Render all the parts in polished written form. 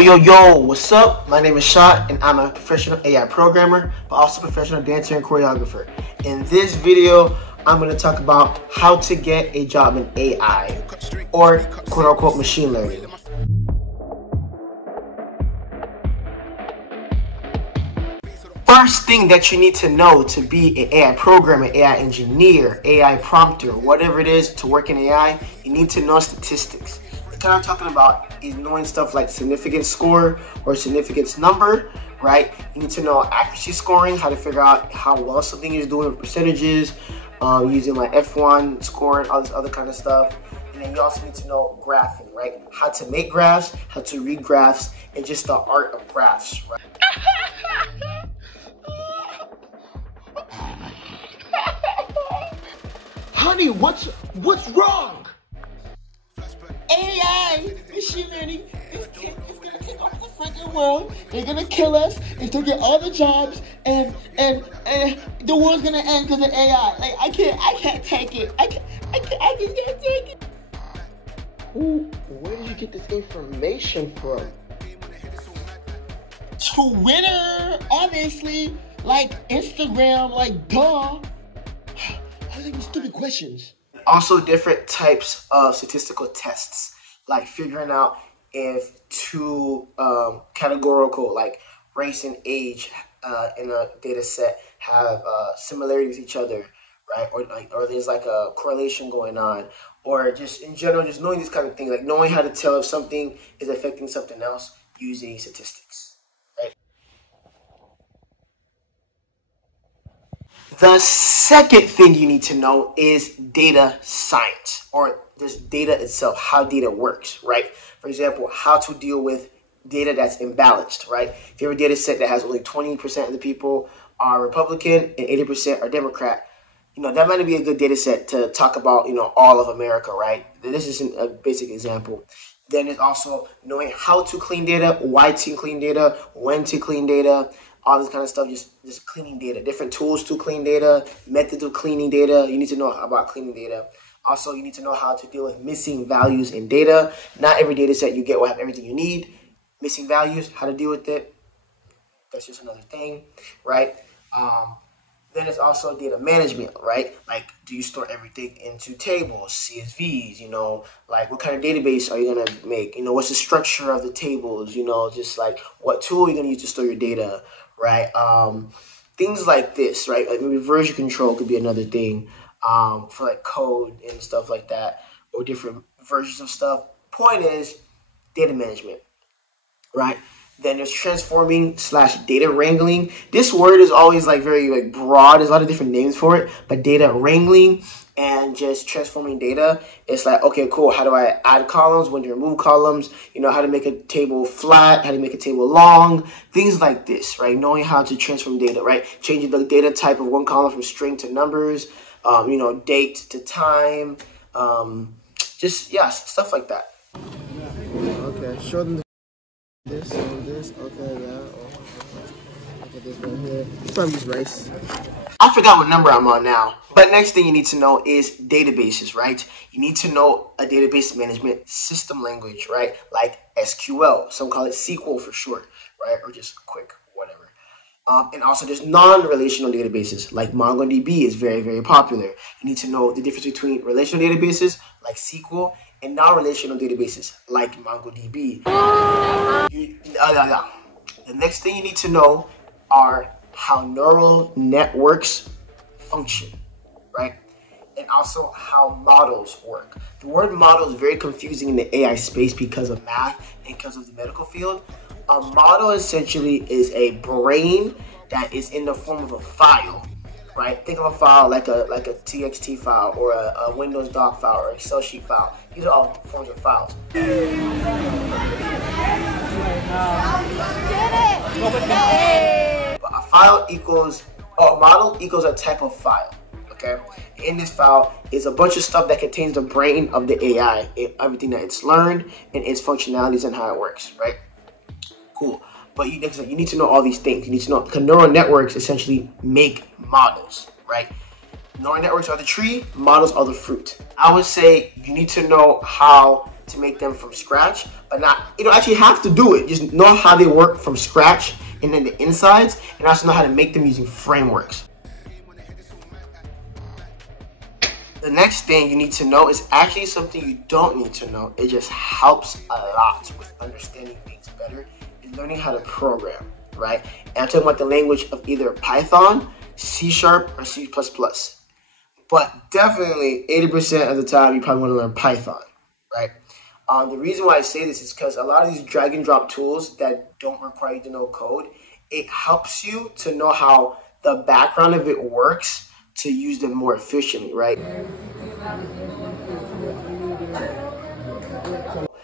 Yo, what's up? My name is Shot, and I'm a professional AI programmer, but also professional dancer and choreographer. In this video, I'm going to talk about how to get a job in AI, or quote-unquote machine learning. First thing that you need to know to be an AI programmer, AI engineer, AI prompter, whatever it is to work in AI, you need to know statistics. What I'm talking about is knowing stuff like significance score or significance number, right? You need to know accuracy scoring, how to figure out how well something is doing with percentages, using like F1 scoring, all this other kind of stuff. And then you also need to know graphing, right? How to make graphs, how to read graphs, and just the art of graphs, right? Honey, what's wrong? AI, machine learning, is gonna take over the freaking world. They're gonna kill us. They're gonna get all the jobs, and the world's gonna end because of AI. Like I can't take it. I just can't take it. Ooh, where did you get this information from? Twitter, obviously. Like Instagram, like duh. I was asking stupid questions. Also, different types of statistical tests, like figuring out if two categorical, like race and age, in a data set have similarities with each other, right? Or there's like a correlation going on, or just in general, just knowing these kind of things, like knowing how to tell if something is affecting something else using statistics. The second thing you need to know is data science, or just data itself, how data works, right? For example, how to deal with data that's imbalanced, right? If you have a data set that has only 20% of the people are Republican and 80% are Democrat, that might be a good data set to talk about, all of America, right? This is a basic example. Then there's also knowing how to clean data, why to clean data, when to clean data, all this kind of stuff, just cleaning data, different tools to clean data, methods of cleaning data. You need to know about cleaning data. Also, you need to know how to deal with missing values in data. Not every data set you get will have everything you need. Missing values, how to deal with it. That's just another thing, right? Then it's also data management, right? Like, do you store everything into tables, CSVs, like what kind of database are you going to make? What's the structure of the tables, just like what tool are you going to use to store your data, right? Things like this, right? Like maybe version control could be another thing for like code and stuff like that, or different versions of stuff. Point is data management, right? Then there's transforming / data wrangling. This word is always like very broad. There's a lot of different names for it, but data wrangling and just transforming data, it's like, okay, cool. How do I add columns? When to remove columns? How to make a table flat? How to make a table long? Things like this, right? Knowing how to transform data, right? Changing the data type of one column from string to numbers, date to time, stuff like that. Okay, show them this, okay, yeah. Okay, this right here. It's probably just rice. I forgot what number I'm on now. But next thing you need to know is databases, right? You need to know a database management system language, right? Like SQL. Some call it SQL for short, right? Or just quick, whatever. And also there's non-relational databases, like MongoDB is very, very popular. You need to know the difference between relational databases, like SQL, and non-relational databases, like MongoDB. The next thing you need to know are how neural networks function, right? And also how models work. The word model is very confusing in the AI space because of math and because of the medical field. A model essentially is a brain that is in the form of a file, right? Think of a file like a TXT file, or a Windows doc file, or Excel sheet file. These are all forms of files. A model equals a type of file, okay? In this file is a bunch of stuff that contains the brain of the AI, everything that it's learned and its functionalities and how it works, right? Cool. But you need to know all these things. You need to know, because neural networks essentially make models, right? Neural networks are the tree, models are the fruit. I would say you need to know how to make them from scratch, but not, you don't actually have to do it. Just know how they work from scratch and then the insides, and also know how to make them using frameworks. The next thing you need to know is actually something you don't need to know. It just helps a lot with understanding things better, is learning how to program, right? And I'm talking about the language of either Python, C#, or C++. But definitely 80% of the time you probably want to learn Python, right? The reason why I say this is because a lot of these drag and drop tools that don't require you to know code, it helps you to know how the background of it works to use them more efficiently, right?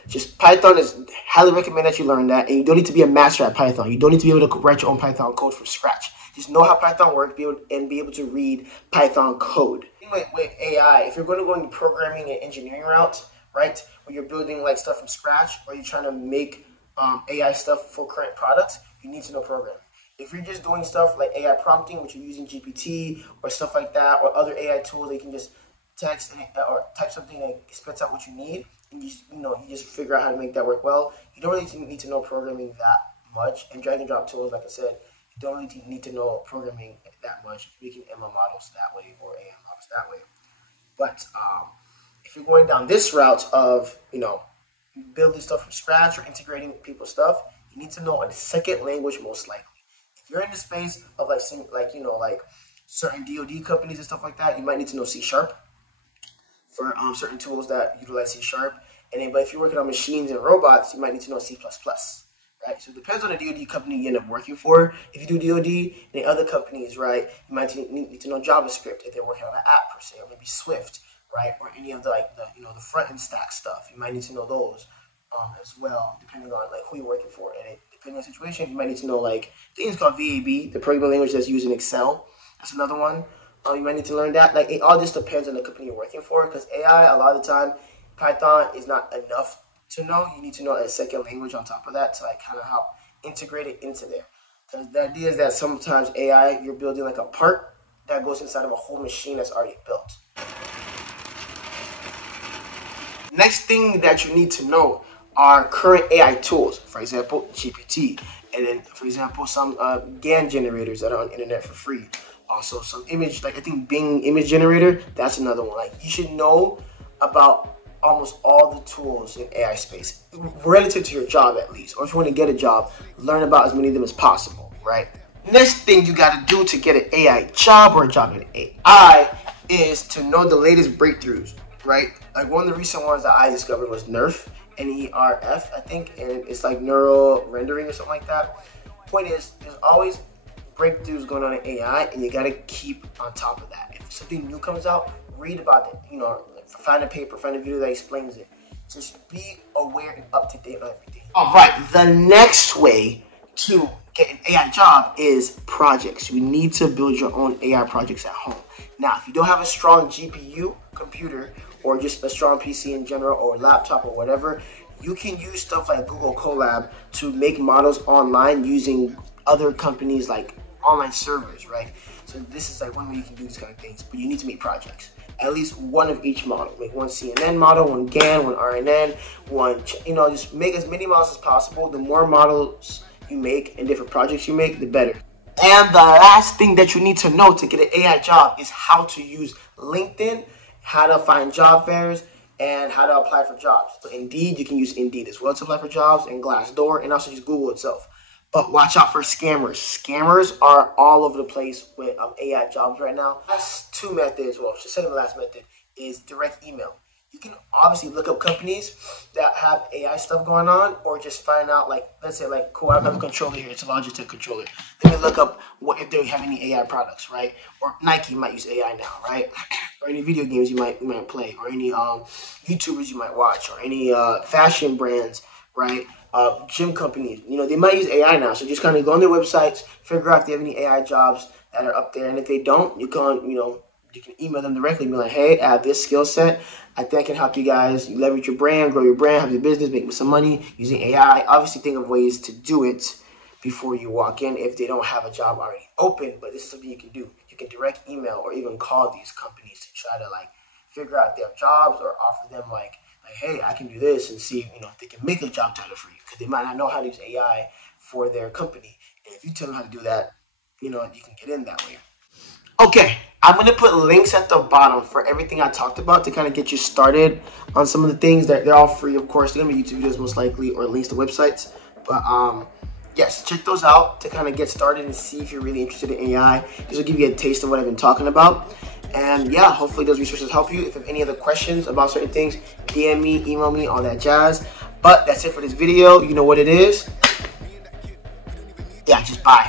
Just Python is highly recommend that you learn that, and you don't need to be a master at Python. You don't need to be able to write your own Python code from scratch. Just know how Python works, be able to read Python code. With AI, if you're going to go into programming and engineering route, right, where you're building like stuff from scratch, or you're trying to make AI stuff for current products, you need to know programming. If you're just doing stuff like AI prompting, which you're using GPT or stuff like that, or other AI tools that you can just text or type something and it spits out what you need, and you just figure out how to make that work well. You don't really need to know programming that much. And drag and drop tools, like I said, you don't really need to know programming that much. You can ML models that way or AI models that way. But if you're going down this route of building stuff from scratch or integrating people's stuff, you need to know a second language most likely. If you're in the space of like certain DoD companies and stuff like that, you might need to know C# for certain tools that utilize C#. And then, but if you're working on machines and robots, you might need to know C++. Right? So it depends on the DoD company you end up working for. If you do DoD, and the other companies, right, you might need to know JavaScript if they're working on an app per se, or maybe Swift, right, or any of the the front end stack stuff. You might need to know those as well, depending on like who you're working for. And depending on the situation, you might need to know like things called VAB, the programming language that's used in Excel. That's another one. You might need to learn that. Like it all just depends on the company you're working for, because AI a lot of the time, Python is not enough to know. You need to know a second language on top of that to like kind of help integrate it into there. Because the idea is that sometimes AI, you're building like a part that goes inside of a whole machine that's already built. Next thing that you need to know are current AI tools. For example, GPT. And then, for example, some GAN generators that are on the internet for free. Also, some image, like I think Bing image generator, that's another one. Like you should know about almost all the tools in AI space, relative to your job at least. Or if you want to get a job, learn about as many of them as possible, right? Next thing you got to do to get an AI job or a job in AI is to know the latest breakthroughs, right? Like one of the recent ones that I discovered was NERF, N-E-R-F, I think, and it's like neural rendering or something like that. Point is, there's always breakthroughs going on in AI, and you got to keep on top of that. If something new comes out, read about it, find a paper, find a video that explains it. Just be aware and up to date on everything. All right, the next way to get an AI job is projects. You need to build your own AI projects at home. Now, if you don't have a strong GPU computer or just a strong PC in general or laptop or whatever, you can use stuff like Google Colab to make models online using other companies like online servers, right? So this is like one way you can do these kind of things, but you need to make projects. At least one of each model. Make one CNN model, one GAN, one RNN, one, just make as many models as possible. The more models you make and different projects you make, the better. And the last thing that you need to know to get an AI job is how to use LinkedIn, how to find job fairs, and how to apply for jobs. So Indeed, you can use Indeed as well to apply for jobs, and Glassdoor, and also just Google itself. But watch out for scammers. Scammers are all over the place with AI jobs right now. Last two methods, well, second to last method is direct email. You can obviously look up companies that have AI stuff going on, or just find out, like, let's say, like, cool, I have a controller here. It's a Logitech controller. Let me look up if they have any AI products, right? Or Nike might use AI now, right? Or any video games you might play, or any YouTubers you might watch, or any fashion brands, right? Gym companies, they might use AI now. So just kind of go on their websites, figure out if they have any AI jobs that are up there. And if they don't, you can email them directly and be like, hey, I have this skill set. I think I can help you guys leverage your brand, grow your brand, have your business, make some money using AI. Obviously, think of ways to do it before you walk in if they don't have a job already open. But this is something you can do. You can direct email or even call these companies to try to figure out their jobs or offer them like like, hey, I can do this, and see, if they can make a job title for you, because they might not know how to use AI for their company. And if you tell them how to do that, you can get in that way. Okay, I'm going to put links at the bottom for everything I talked about to kind of get you started on some of the things. That they're all free, of course. They're going to be YouTube videos most likely, or links to websites. But yes, check those out to kind of get started and see if you're really interested in AI. This will give you a taste of what I've been talking about. And yeah, hopefully those resources help you. If you have any other questions about certain things, DM me, email me, all that jazz. But that's it for this video. You know what it is. Yeah, just bye.